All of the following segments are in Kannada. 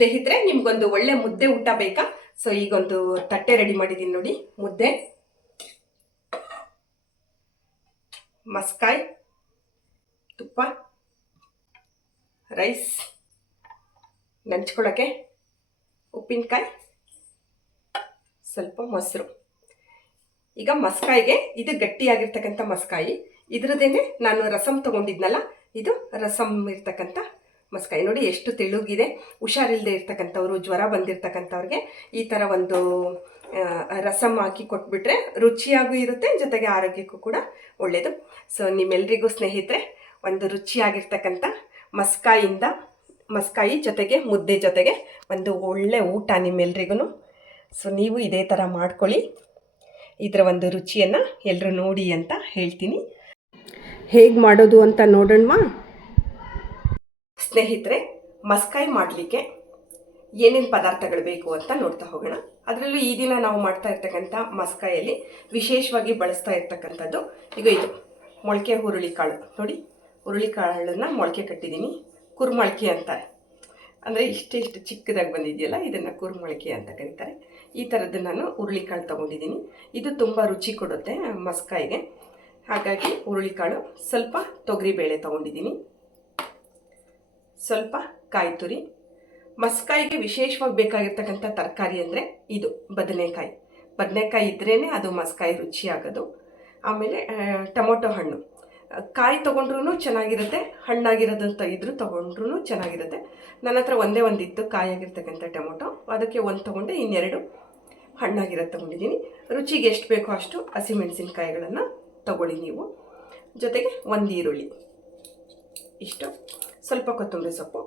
ಸ್ನೇಹಿತರೆ, ನಿಮ್ಗೊಂದು ಒಳ್ಳೆ ಮುದ್ದೆ ಊಟ ಬೇಕಾ? ಸೊ ಈಗೊಂದು ತಟ್ಟೆ ರೆಡಿ ಮಾಡಿದ್ದೀನಿ ನೋಡಿ. ಮುದ್ದೆ, ಮಸ್ಕಾಯಿ, ತುಪ್ಪ, ರೈಸ್, ನಂಚ್ಕೊಳ್ಳೋಕ್ಕೆ ಉಪ್ಪಿನಕಾಯಿ, ಸ್ವಲ್ಪ ಮೊಸರು. ಈಗ ಮಸ್ಕಾಯಿಗೆ ಇದು ಗಟ್ಟಿಯಾಗಿರ್ತಕ್ಕಂಥ ಮಸ್ಕಾಯಿ, ಇದ್ರದ್ದೇನೆ ನಾನು ರಸಮ್ ತಗೊಂಡಿದ್ನಲ್ಲ, ಇದು ರಸಮ್ ಇರ್ತಕ್ಕಂಥ ಮಸ್ಕಾಯಿ. ನೋಡಿ ಎಷ್ಟು ತೆಳುಗಿದೆ. ಹುಷಾರಿಲ್ಲದೆ ಇರ್ತಕ್ಕಂಥವ್ರು, ಜ್ವರ ಬಂದಿರತಕ್ಕಂಥವ್ರಿಗೆ ಈ ಥರ ಒಂದು ರಸಮ್ ಹಾಕಿ ಕೊಟ್ಬಿಟ್ರೆ ರುಚಿಯಾಗೂ ಇರುತ್ತೆ, ಜೊತೆಗೆ ಆರೋಗ್ಯಕ್ಕೂ ಕೂಡ ಒಳ್ಳೆಯದು. ಸೊ ನಿಮ್ಮೆಲ್ರಿಗೂ ಸ್ನೇಹಿತರೆ, ಒಂದು ರುಚಿಯಾಗಿರ್ತಕ್ಕಂಥ ಮಸ್ಕಾಯಿ ಜೊತೆಗೆ ಮುದ್ದೆ ಜೊತೆಗೆ ಒಂದು ಒಳ್ಳೆ ಊಟ ನಿಮ್ಮೆಲ್ರಿಗೂ. ಸೊ ನೀವು ಇದೇ ಥರ ಮಾಡ್ಕೊಳ್ಳಿ. ಇದರ ಒಂದು ರುಚಿಯನ್ನು ಎಲ್ಲರೂ ನೋಡಿ ಅಂತ ಹೇಳ್ತೀನಿ. ಹೇಗೆ ಮಾಡೋದು ಅಂತ ನೋಡೋಣವಾ ಸ್ನೇಹಿತರೆ? ಮಸ್ಕಾಯಿ ಮಾಡಲಿಕ್ಕೆ ಏನೇನು ಪದಾರ್ಥಗಳು ಬೇಕು ಅಂತ ನೋಡ್ತಾ ಹೋಗೋಣ. ಅದರಲ್ಲೂ ಈ ದಿನ ನಾವು ಮಾಡ್ತಾ ಇರ್ತಕ್ಕಂಥ ಮಸ್ಕಾಯಲ್ಲಿ ವಿಶೇಷವಾಗಿ ಬಳಸ್ತಾ ಇರ್ತಕ್ಕಂಥದ್ದು ಈಗ ಇದು ಮೊಳಕೆ ಹುರುಳಿಕಾಳು. ನೋಡಿ, ಹುರುಳಿಕಾಳನ್ನು ಮೊಳಕೆ ಕಟ್ಟಿದ್ದೀನಿ. ಕುರುಮೊಳಕೆ ಅಂತಾರೆ, ಅಂದರೆ ಇಷ್ಟು ಚಿಕ್ಕದಾಗಿ ಬಂದಿದೆಯಲ್ಲ, ಇದನ್ನು ಕುರುಮೊಳಕೆ ಅಂತ ಕರೀತಾರೆ. ಈ ಥರದ್ದು ನಾನು ಹುರುಳಿಕಾಳು ತೊಗೊಂಡಿದ್ದೀನಿ. ಇದು ತುಂಬ ರುಚಿ ಕೊಡುತ್ತೆ ಮಸ್ಕಾಯಿಗೆ. ಹಾಗಾಗಿ ಹುರುಳಿಕಾಳು, ಸ್ವಲ್ಪ ತೊಗರಿಬೇಳೆ ತೊಗೊಂಡಿದ್ದೀನಿ, ಸ್ವಲ್ಪ ಕಾಯಿ ತುರಿ. ಮಸ್ಕಾಯಿಗೆ ವಿಶೇಷವಾಗಿ ಬೇಕಾಗಿರ್ತಕ್ಕಂಥ ತರಕಾರಿ ಅಂದರೆ ಇದು ಬದನೆಕಾಯಿ ಇದ್ರೇ ಅದು ಮಸ್ಕಾಯಿ ರುಚಿ ಆಗೋದು. ಆಮೇಲೆ ಟೊಮೊಟೊ ಹಣ್ಣು, ಕಾಯಿ ತೊಗೊಂಡ್ರೂ ಚೆನ್ನಾಗಿರುತ್ತೆ, ಹಣ್ಣಾಗಿರೋದಂತ ಇದ್ರೂ ತೊಗೊಂಡ್ರೂ ಚೆನ್ನಾಗಿರುತ್ತೆ. ನನ್ನ ಹತ್ರ ಒಂದೇ ಒಂದಿತ್ತು ಕಾಯಾಗಿರ್ತಕ್ಕಂಥ ಟೊಮೊಟೊ, ಅದಕ್ಕೆ ಒಂದು ತೊಗೊಂಡೆ, ಇನ್ನೆರಡು ಹಣ್ಣಾಗಿರೋದು ತೊಗೊಂಡಿದ್ದೀನಿ. ರುಚಿಗೆ ಎಷ್ಟು ಬೇಕೋ ಅಷ್ಟು ಹಸಿಮೆಣಸಿನ್ಕಾಯಿಗಳನ್ನು ತೊಗೊಳ್ಳಿ ನೀವು. ಜೊತೆಗೆ ಒಂದು ಈರುಳ್ಳಿ, ಇಷ್ಟು, ಸ್ವಲ್ಪ ಕೊತ್ತಂಬರಿ ಸೊಪ್ಪು.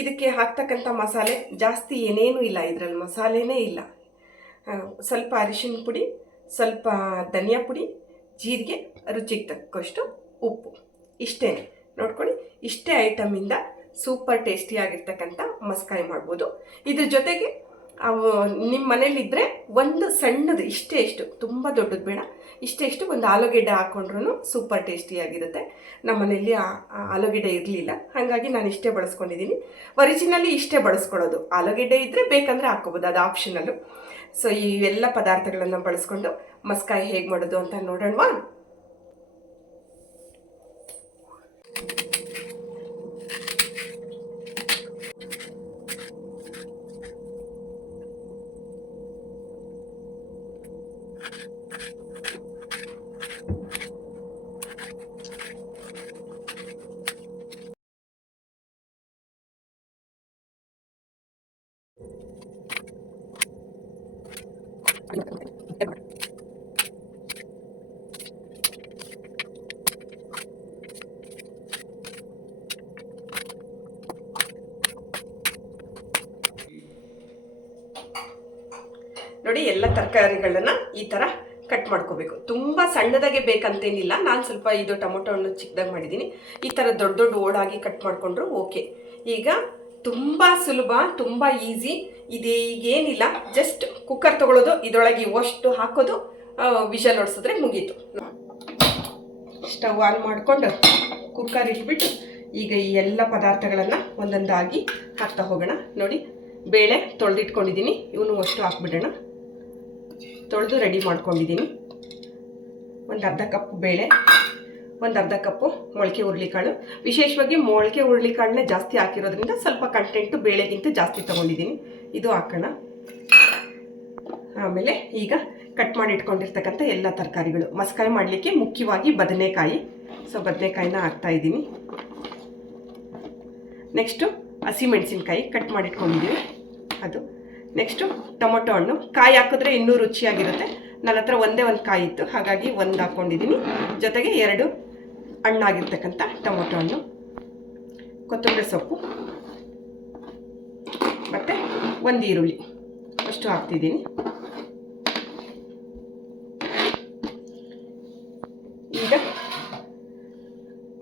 ಇದಕ್ಕೆ ಹಾಕ್ತಕ್ಕಂಥ ಮಸಾಲೆ ಜಾಸ್ತಿ ಏನೇನೂ ಇಲ್ಲ, ಇದರಲ್ಲಿ ಮಸಾಲೆನೇ ಇಲ್ಲ. ಸ್ವಲ್ಪ ಅರಿಶಿನ ಪುಡಿ, ಸ್ವಲ್ಪ ಧನಿಯಾ ಪುಡಿ, ಜೀರಿಗೆ, ರುಚಿಗೆ ತಕ್ಕಷ್ಟು ಉಪ್ಪು, ಇಷ್ಟೇ ನೋಡ್ಕೊಳ್ಳಿ. ಇಷ್ಟೇ ಐಟಮಿಂದ ಸೂಪರ್ ಟೇಸ್ಟಿಯಾಗಿರ್ತಕ್ಕಂಥ ಮಸ್ಕಾಯಿ ಮಾಡ್ಬೋದು. ಇದ್ರ ಜೊತೆಗೆ ನಿಮ್ಮ ಮನೇಲಿದ್ದರೆ ಒಂದು ಸಣ್ಣದು ಇಷ್ಟು ತುಂಬ ದೊಡ್ಡದು ಬೇಡ, ಇಷ್ಟು ಒಂದು ಆಲೂಗೆಡ್ಡೆ ಹಾಕ್ಕೊಂಡ್ರೂ ಸೂಪರ್ ಟೇಸ್ಟಿಯಾಗಿರುತ್ತೆ. ನಮ್ಮ ಮನೇಲಿ ಆಲೂಗೆಡ್ಡೆ ಇರಲಿಲ್ಲ, ಹಾಗಾಗಿ ನಾನು ಇಷ್ಟೇ ಬಳಸ್ಕೊಂಡಿದ್ದೀನಿ. ಒರಿಜಿನಲಿ ಇಷ್ಟೇ ಬಳಸ್ಕೊಳ್ಳೋದು. ಆಲೂಗೆಡ್ಡೆ ಇದ್ದರೆ ಬೇಕಂದರೆ ಹಾಕ್ಕೋಬೋದು, ಅದು ಆಪ್ಷನಲ್ಲು. ಸೊ ಇವೆಲ್ಲ ಪದಾರ್ಥಗಳನ್ನು ಬಳಸ್ಕೊಂಡು ಮಸ್ಕಾಯಿ ಹೇಗೆ ಮಾಡೋದು ಅಂತ ನೋಡೋಣವಾ? ನೋಡಿ, ಎಲ್ಲ ತರಕಾರಿಗಳನ್ನ ಈ ಥರ ಕಟ್ ಮಾಡ್ಕೋಬೇಕು. ತುಂಬ ಸಣ್ಣದಾಗೆ ಬೇಕಂತೇನಿಲ್ಲ. ನಾನು ಸ್ವಲ್ಪ ಇದು ಟೊಮೊಟೊ ಹಣ್ಣು ಚಿಕ್ಕದಾಗಿ ಮಾಡಿದ್ದೀನಿ. ಈ ಥರ ದೊಡ್ಡ ಓಡಾಗಿ ಕಟ್ ಮಾಡಿಕೊಂಡ್ರು ಓಕೆ. ಈಗ ತುಂಬ ಸುಲಭ, ತುಂಬ ಈಸಿ. ಇದೇನಿಲ್ಲ, ಜಸ್ಟ್ ಕುಕ್ಕರ್ ತೊಗೊಳ್ಳೋದು, ಇದರೊಳಗೆ ಇವಷ್ಟು ಹಾಕೋದು, ವಿಷಲ್ ಹೊಡ್ಸಿದ್ರೆ ಮುಗೀತು. ಸ್ಟವ್ ಆನ್ ಮಾಡಿಕೊಂಡು ಕುಕ್ಕರ್ ಇಟ್ಬಿಟ್ಟು ಈಗ ಈ ಎಲ್ಲ ಪದಾರ್ಥಗಳನ್ನು ಒಂದೊಂದಾಗಿ ಹಾಕ್ತಾ ಹೋಗೋಣ. ನೋಡಿ, ಬೇಳೆ ತೊಳೆದಿಟ್ಕೊಂಡಿದ್ದೀನಿ, ಇವನು ಅಷ್ಟು ಹಾಕ್ಬಿಡೋಣ. ತೊಳೆದು ರೆಡಿ ಮಾಡ್ಕೊಂಡಿದ್ದೀನಿ. ಒಂದು ಅರ್ಧ ಕಪ್ ಬೇಳೆ, ಒಂದು ಅರ್ಧ ಕಪ್ಪು ಮೊಳಕೆ ಹುರುಳಿಕಾಳು. ವಿಶೇಷವಾಗಿ ಮೊಳಕೆ ಹುರುಳಿಕಾಳನ್ನೇ ಜಾಸ್ತಿ ಹಾಕಿರೋದ್ರಿಂದ ಸ್ವಲ್ಪ ಕಂಟೆಂಟು ಬೇಳೆಗಿಂತ ಜಾಸ್ತಿ ತೊಗೊಂಡಿದ್ದೀನಿ. ಇದು ಹಾಕೋಣ. ಆಮೇಲೆ ಈಗ ಕಟ್ ಮಾಡಿ ಇಟ್ಕೊಂಡಿರ್ತಕ್ಕಂಥ ಎಲ್ಲ ತರಕಾರಿಗಳು, ಮಸ್ಕಾಯಿ ಮಾಡಲಿಕ್ಕೆ ಮುಖ್ಯವಾಗಿ ಬದನೆಕಾಯಿ. ಸೊ ಬದನೆಕಾಯಿನ ಹಾಕ್ತಾಯಿದ್ದೀನಿ. ನೆಕ್ಸ್ಟು ಹಸಿಮೆಣಸಿನ್ಕಾಯಿ ಕಟ್ ಮಾಡಿಟ್ಕೊಂಡಿದ್ದೀವಿ, ಅದು. ನೆಕ್ಸ್ಟು ಟೊಮೊಟೊ ಹಣ್ಣು. ಕಾಯಿ ಹಾಕಿದ್ರೆ ಇನ್ನೂ ರುಚಿಯಾಗಿರುತ್ತೆ. ನನ್ನ ಹತ್ರ ಒಂದೇ ಒಂದು ಕಾಯಿ ಇತ್ತು, ಹಾಗಾಗಿ ಒಂದು ಹಾಕ್ಕೊಂಡಿದ್ದೀನಿ. ಜೊತೆಗೆ 2 ಹಣ್ಣಾಗಿರ್ತಕ್ಕಂಥ ಟೊಮೊಟೊ ಹಣ್ಣು, ಕೊತ್ತಂಬರಿ ಸೊಪ್ಪು, ಮತ್ತು ಒಂದು ಈರುಳ್ಳಿ, ಅಷ್ಟು ಹಾಕ್ತಿದ್ದೀನಿ. ಈಗ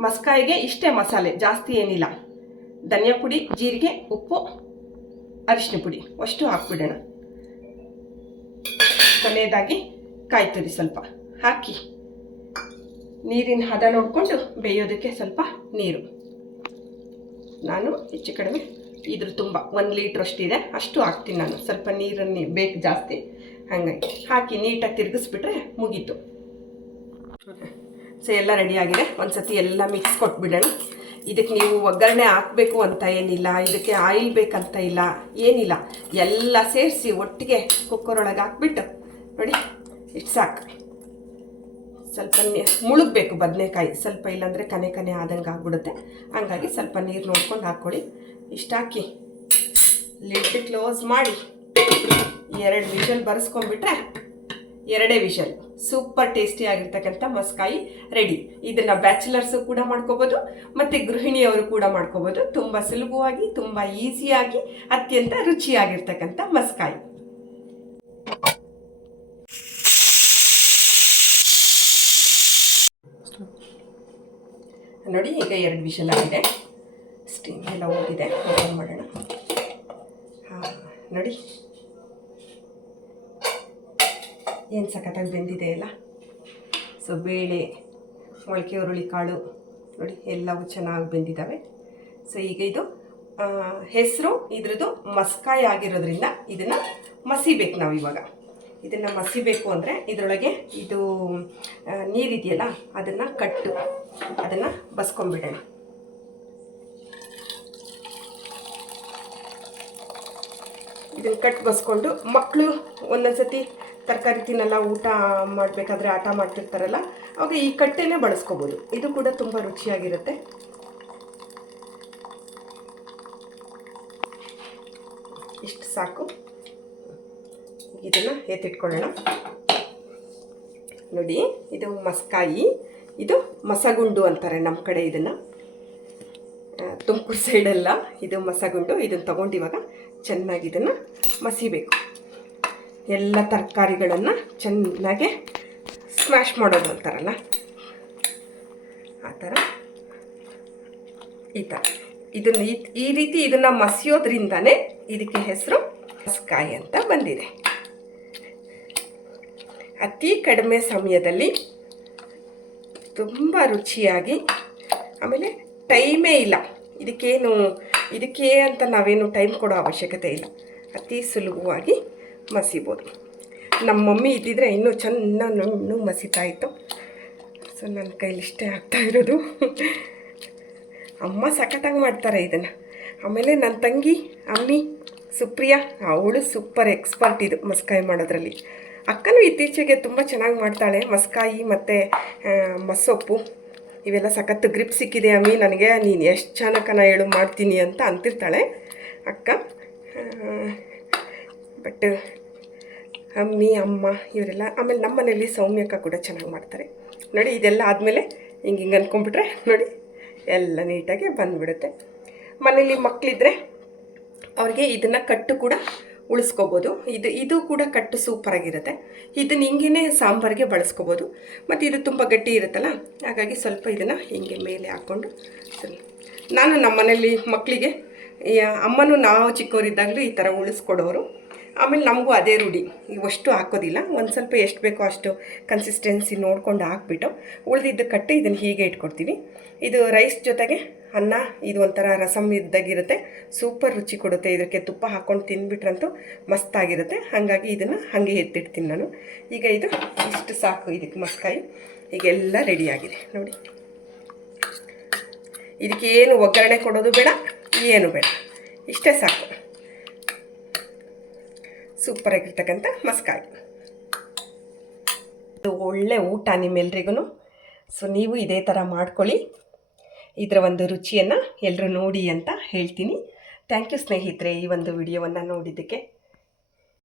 ಮಸ್ಕಾಯಿಗೆ ಇಷ್ಟೇ ಮಸಾಲೆ, ಜಾಸ್ತಿ ಏನಿಲ್ಲ. ಧನಿಯಾ ಪುಡಿ, ಜೀರಿಗೆ, ಉಪ್ಪು, ಅರಿಶಿನ ಪುಡಿ ಅಷ್ಟು ಹಾಕ್ಬಿಡೋಣ. ಕೊನೆಯದಾಗಿ ಕಾಯಿ ತುರಿ ಸ್ವಲ್ಪ ಹಾಕಿ ನೀರಿನ ಹದ ನೋಡಿಕೊಂಡು ಬೇಯೋದಕ್ಕೆ ಸ್ವಲ್ಪ ನೀರು. ನಾನು ಹೆಚ್ಚು ಕಡಿಮೆ ಇದ್ರ ತುಂಬ 1 ಲೀಟ್ರ್ ಅಷ್ಟಿದೆ, ಅಷ್ಟು ಹಾಕ್ತೀನಿ ನಾನು. ಸ್ವಲ್ಪ ನೀರನ್ನು ಬೇಕು ಜಾಸ್ತಿ, ಹಾಗಾಗಿ ಹಾಕಿ ನೀಟಾಗಿ ತಿರುಗಿಸ್ಬಿಟ್ರೆ ಮುಗೀತು. ಸೊ ಎಲ್ಲ ರೆಡಿಯಾಗಿದೆ. ಒಂದು ಸತಿ ಎಲ್ಲ ಮಿಕ್ಸ್ ಕೊಟ್ಬಿಡೋಣ. ಇದಕ್ಕೆ ನೀವು ಒಗ್ಗರಣೆ ಹಾಕಬೇಕು ಅಂತ ಏನಿಲ್ಲ, ಇದಕ್ಕೆ ಆಯಿಲ್ ಬೇಕಂತ ಇಲ್ಲ, ಏನಿಲ್ಲ. ಎಲ್ಲ ಸೇರಿಸಿ ಒಟ್ಟಿಗೆ ಕುಕ್ಕರ್ ಒಳಗೆ ಹಾಕ್ಬಿಟ್ಟು ನೋಡಿ, ಇಷ್ಟು ಸಾಕು. ಸ್ವಲ್ಪ ಮುಳುಗಬೇಕು ಬದನೆಕಾಯಿ, ಸ್ವಲ್ಪ ಇಲ್ಲಾಂದರೆ ಕನೆ ಆದಂಗೆ ಆಗ್ಬಿಡುತ್ತೆ. ಹಂಗಾಗಿ ಸ್ವಲ್ಪ ನೀರು ನೋಡ್ಕೊಂಡು ಹಾಕ್ಕೊಳ್ಳಿ. ಇಷ್ಟು ಹಾಕಿ ಲಿಡ್ ಕ್ಲೋಸ್ ಮಾಡಿ 2 ವಿಷಲ್ ಬರೆಸ್ಕೊಂಡ್ಬಿಟ್ರೆ 2 ವಿಷಲ್ ಸೂಪರ್ ಟೇಸ್ಟಿ ಆಗಿರ್ತಕ್ಕಂಥ ಮಸ್ಕಾಯಿ ರೆಡಿ. ಇದನ್ನು ಬ್ಯಾಚುಲರ್ಸು ಕೂಡ ಮಾಡ್ಕೋಬೋದು ಮತ್ತು ಗೃಹಿಣಿಯವರು ಕೂಡ ಮಾಡ್ಕೋಬೋದು. ತುಂಬ ಸುಲಭವಾಗಿ, ತುಂಬ ಈಸಿಯಾಗಿ, ಅತ್ಯಂತ ರುಚಿಯಾಗಿರ್ತಕ್ಕಂಥ ಮಸ್ಕಾಯಿ. ನೋಡಿ, ಈಗ 2 ವಿಷಲ್ ಆಗಿದೆ, ಸ್ಟೀಮ್ ಎಲ್ಲ ಹೋಗಿದೆ. ಓಪನ್ ಮಾಡೋಣ. ಹಾಂ ನೋಡಿ, ಏನು ಸಖತ್ತಾಗಿ ಬೆಂದಿದೆ ಎಲ್ಲ. ಸೊ ಬೇಳೆ, ಮೊಳಕೆ ಹುರುಳಿಕಾಳು ನೋಡಿ ಎಲ್ಲವೂ ಚೆನ್ನಾಗಿ ಬೆಂದಿದ್ದಾವೆ. ಸೊ ಈಗ ಇದು ಹೆಸರು ಇದ್ರದ್ದು ಮಸ್ಕಾಯಿ ಆಗಿರೋದ್ರಿಂದ ಇದನ್ನು ಮಸಿಬೇಕು ನಾವು. ಇವಾಗ ಇದನ್ನು ಮಸಿಬೇಕು ಅಂದರೆ ಇದರೊಳಗೆ ಇದು ನೀರಿದೆಯಲ್ಲ ಅದನ್ನು ಅದನ್ನು ಬಸ್ಕೊಂಡ್ಬಿಡೋಣ. ಇದನ್ನು ಬಸ್ಕೊಂಡು ಮಕ್ಕಳು ಒಂದೊಂದು ಸತಿ ತರಕಾರಿ ತಿನ್ನಲ್ಲ, ಊಟ ಮಾಡಬೇಕಾದ್ರೆ ಆಟ ಮಾಡ್ತಿರ್ತಾರಲ್ಲ, ಅವಾಗ ಈ ಕಟ್ಟೆನೇ ಬಳಸ್ಕೋಬೋದು. ಇದು ಕೂಡ ತುಂಬ ರುಚಿಯಾಗಿರುತ್ತೆ. ಇಷ್ಟು ಸಾಕು. ಇದನ್ನು ಎತ್ತಿಟ್ಕೊಳ್ಳೋಣ. ನೋಡಿ, ಇದು ಮಸ್ಕಾಯಿ, ಇದು ಮಸಗುಂಡು ಅಂತಾರೆ ನಮ್ಮ ಕಡೆ. ಇದನ್ನು ತುಮಕೂರು ಸೈಡೆಲ್ಲ ಇದು ಮಸಗುಂಡು. ಇದನ್ನು ತೊಗೊಂಡು ಇವಾಗ ಚೆನ್ನಾಗಿ ಇದನ್ನು ಮಸಿಬೇಕು. ಎಲ್ಲ ತರಕಾರಿಗಳನ್ನು ಚೆನ್ನಾಗಿ ಸ್ಮ್ಯಾಶ್ ಮಾಡೋದು ಅಂತಾರಲ್ಲ, ಆ ಥರ ಈ ಥರ ಇದನ್ನು ಈ ರೀತಿ ಇದನ್ನು ಮಸಿಯೋದ್ರಿಂದನೇ ಇದಕ್ಕೆ ಹೆಸರು ಮಸ್ಕಾಯಿ ಅಂತ ಬಂದಿದೆ. ಅತಿ ಕಡಿಮೆ ಸಮಯದಲ್ಲಿ ತುಂಬ ರುಚಿಯಾಗಿ, ಆಮೇಲೆ ಟೈಮೇ ಇಲ್ಲ ಇದಕ್ಕೆ ಅಂತ ನಾವೇನು ಟೈಮ್ ಕೊಡೋ ಅವಶ್ಯಕತೆ ಇಲ್ಲ. ಅತಿ ಸುಲಭವಾಗಿ ಮಸಿಬೋದು. ನಮ್ಮ ಮಮ್ಮಿ ಇದ್ದಿದ್ರೆ ಇನ್ನೂ ಚೆನ್ನಾಗಿ ನುಣ್ಣು ಮಸಿತಾ ಇತ್ತು. ಸೊ ನನ್ನ ಕೈಲಿಷ್ಟೇ ಆಗ್ತಾ ಇರೋದು. ಅಮ್ಮ ಸಖತ್ತಾಗಿ ಮಾಡ್ತಾರೆ ಇದನ್ನು. ಆಮೇಲೆ ನನ್ನ ತಂಗಿ ಅಮ್ಮಿ ಸುಪ್ರಿಯಾ, ಅವಳು ಸೂಪರ್ ಎಕ್ಸ್ಪರ್ಟ್ ಇದು ಮಸ್ಕಾಯಿ ಮಾಡೋದ್ರಲ್ಲಿ. ಅಕ್ಕನೂ ಇತ್ತೀಚೆಗೆ ತುಂಬ ಚೆನ್ನಾಗಿ ಮಾಡ್ತಾಳೆ ಮಸ್ಕಾಯಿ ಮತ್ತು ಮಸ್ಸೊಪ್ಪು. ಇವೆಲ್ಲ ಸಖತ್ತು ಗ್ರಿಪ್ ಸಿಕ್ಕಿದೆ ಅಮ್ಮಿ ನನಗೆ, ನೀನು ಎಷ್ಟು ಚೆನ್ನಾಗಿ ಹೇಳು ಮಾಡ್ತೀನಿ ಅಂತ ಅಂತಿರ್ತಾಳೆ ಅಕ್ಕ. ಬಟ್ ಅಮ್ಮಿ, ಅಮ್ಮ ಇವರೆಲ್ಲ, ಆಮೇಲೆ ನಮ್ಮ ಮನೇಲಿ ಸೌಮ್ಯಕ್ಕ ಕೂಡ ಚೆನ್ನಾಗಿ ಮಾಡ್ತಾರೆ. ನೋಡಿ, ಇದೆಲ್ಲ ಆದಮೇಲೆ ಹಿಂಗೆ ಅಂದ್ಕೊಂಡ್ಬಿಟ್ರೆ ನೋಡಿ ಎಲ್ಲ ನೀಟಾಗಿ ಬಂದುಬಿಡುತ್ತೆ. ಮನೇಲಿ ಮಕ್ಕಳಿದ್ರೆ ಅವ್ರಿಗೆ ಇದನ್ನು ಕಟ್ಟು ಕೂಡ ಉಳಿಸ್ಕೋಬೋದು. ಇದು ಕೂಡ ಕಟ್ಟು ಸೂಪರಾಗಿರುತ್ತೆ. ಇದನ್ನು ಹಿಂಗೇ ಸಾಂಬಾರಿಗೆ ಬಳಸ್ಕೋಬೋದು. ಮತ್ತು ಇದು ತುಂಬ ಗಟ್ಟಿ ಇರುತ್ತಲ್ಲ, ಹಾಗಾಗಿ ಸ್ವಲ್ಪ ಇದನ್ನು ಹಿಂಗೆ ಮೇಲೆ ಹಾಕ್ಕೊಂಡು ನಾನು ನಮ್ಮ ಮನೇಲಿ ಮಕ್ಕಳಿಗೆ, ಅಮ್ಮನೂ ನಾವು ಚಿಕ್ಕವರಿದ್ದಾಗಲೂ ಈ ಥರ ಉಳಿಸ್ಕೊಡೋರು. ಆಮೇಲೆ ನಮಗೂ ಅದೇ ರೂಢಿ. ಇವಷ್ಟು ಹಾಕೋದಿಲ್ಲ, ಒಂದು ಸ್ವಲ್ಪ ಎಷ್ಟು ಬೇಕೋ ಅಷ್ಟು ಕನ್ಸಿಸ್ಟೆನ್ಸಿ ನೋಡ್ಕೊಂಡು ಹಾಕ್ಬಿಟ್ಟು ಉಳಿದಿದ್ದು ಕಟ್ಟು ಇದನ್ನು ಹೀಗೆ ಇಟ್ಕೊಡ್ತೀವಿ. ಇದು ರೈಸ್ ಜೊತೆಗೆ ಅನ್ನ, ಇದು ಒಂಥರ ರಸಮ್ ಇದ್ದಾಗಿರುತ್ತೆ, ಸೂಪರ್ ರುಚಿ ಕೊಡುತ್ತೆ. ಇದಕ್ಕೆ ತುಪ್ಪ ಹಾಕ್ಕೊಂಡು ತಿಂದ್ಬಿಟ್ರಂತೂ ಮಸ್ತಾಗಿರುತ್ತೆ. ಹಾಗಾಗಿ ಇದನ್ನು ಹಾಗೆ ಎತ್ತಿಡ್ತೀನಿ ನಾನು. ಈಗ ಇದು ಇಷ್ಟು ಸಾಕು ಇದಕ್ಕೆ ಮಸ್ಕಾಯಿ. ಈಗ ಎಲ್ಲ ರೆಡಿಯಾಗಿದೆ ನೋಡಿ. ಇದಕ್ಕೆ ಏನು ಒಗ್ಗರಣೆ ಕೊಡೋದು ಬೇಡ, ಏನು ಬೇಡ, ಇಷ್ಟೇ ಸಾಕು. ಸೂಪರಾಗಿರ್ತಕ್ಕಂಥ ಮಸ್ಕಾಯಿ. ಇದು ಒಳ್ಳೆ ಊಟ ನಿಮ್ಮೆಲ್ರಿಗೂ. ಸೊ ನೀವು ಇದೇ ಥರ ಮಾಡ್ಕೊಳ್ಳಿ. ಇದರ ಒಂದು ರುಚಿಯನ್ನು ಎಲ್ಲರೂ ನೋಡಿ ಅಂತ ಹೇಳ್ತೀನಿ. ಥ್ಯಾಂಕ್ ಯು ಸ್ನೇಹಿತರೆ, ಈ ಒಂದು ವಿಡಿಯೋವನ್ನು ನೋಡಿದ್ದಕ್ಕೆ.